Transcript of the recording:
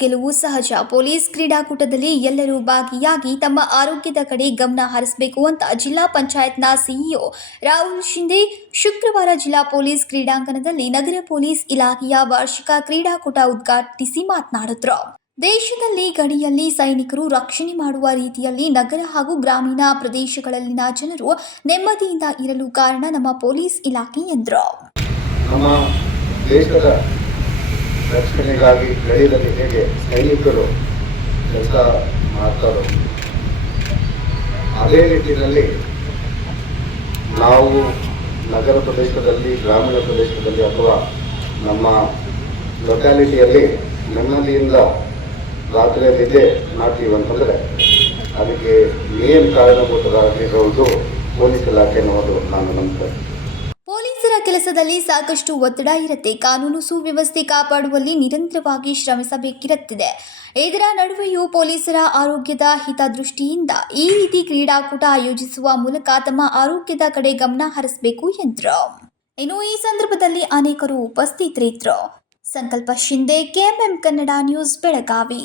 ಗೆಲುವು ಸಹಜ. ಪೊಲೀಸ್ ಕ್ರೀಡಾಕೂಟದಲ್ಲಿ ಎಲ್ಲರೂ ಭಾಗಿಯಾಗಿ ತಮ್ಮ ಆರೋಗ್ಯದ ಕಡೆ ಗಮನ ಹರಿಸಬೇಕು ಅಂತ ಜಿಲ್ಲಾ ಪಂಚಾಯತ್ನ ಸಿಇಒ ರಾಹುಲ್ ಶಿಂದೆ ಶುಕ್ರವಾರ ಜಿಲ್ಲಾ ಪೊಲೀಸ್ ಕ್ರೀಡಾಂಗಣದಲ್ಲಿ ನಗರ ಪೊಲೀಸ್ ಇಲಾಖೆಯ ವಾರ್ಷಿಕ ಕ್ರೀಡಾಕೂಟ ಉದ್ಘಾಟಿಸಿ ಮಾತನಾಡಿದರು. ದೇಶದಲ್ಲಿ ಗಡಿಯಲ್ಲಿ ಸೈನಿಕರು ರಕ್ಷಣೆ ಮಾಡುವ ರೀತಿಯಲ್ಲಿ ನಗರ ಹಾಗೂ ಗ್ರಾಮೀಣ ಪ್ರದೇಶಗಳಲ್ಲಿನ ಜನರು ನೆಮ್ಮದಿಯಿಂದ ಇರಲು ಕಾರಣ ನಮ್ಮ ಪೊಲೀಸ್ ಇಲಾಖೆ ಎಂದರು. ನಮ್ಮ ದೇಶದ ರಕ್ಷಣೆಗಾಗಿ ಗಡಿಯಲ್ಲಿ ಹೇಗೆ ಸೈನಿಕರು ಕೆಲಸ ಮಾಡ್ತಾರೋ ಅದೇ ರೀತಿಯಲ್ಲಿ ನಾವು ನಗರ ಪ್ರದೇಶದಲ್ಲಿ, ಗ್ರಾಮೀಣ ಪ್ರದೇಶದಲ್ಲಿ ಅಥವಾ ನಮ್ಮ ಲೊಕ್ಯಾಲಿಟಿಯಲ್ಲಿ ನೆಮ್ಮದಿಯಿಂದ ರಾತ್ರಿಯಲ್ಲಿ ನಿದ್ದೆ ಮಾಡ್ತೀವಂತಂದರೆ ಅದಕ್ಕೆ ಮೇನ್ ಕಾರಣಭೂತರಾಗಿರುವುದು ಪೊಲೀಸ್ ಇಲಾಖೆ ಅನ್ನೋದು ನಾನು ನಂಬ್ತೇನೆ. ಪೊಲೀಸರ ಕೆಲಸದಲ್ಲಿ ಸಾಕಷ್ಟು ಒತ್ತಡ ಇರುತ್ತೆ. ಕಾನೂನು ಸುವ್ಯವಸ್ಥೆ ಕಾಪಾಡುವಲ್ಲಿ ನಿರಂತರವಾಗಿ ಶ್ರಮಿಸಬೇಕಿರುತ್ತದೆ. ಇದರ ನಡುವೆಯೂ ಪೊಲೀಸರ ಆರೋಗ್ಯದ ಹಿತದೃಷ್ಟಿಯಿಂದ ಈ ರೀತಿ ಕ್ರೀಡಾಕೂಟ ಆಯೋಜಿಸುವ ಮೂಲಕ ತಮ್ಮ ಆರೋಗ್ಯದ ಕಡೆ ಗಮನ ಹರಿಸಬೇಕು ಎಂದರು. ಇನ್ನು ಈ ಸಂದರ್ಭದಲ್ಲಿ ಅನೇಕರು ಉಪಸ್ಥಿತರಿದ್ದರು. ಸಂಕಲ್ಪ ಶಿಂದೆ, ಕೆಎಂಎಂ ಕನ್ನಡ ನ್ಯೂಸ್, ಬೆಳಗಾವಿ.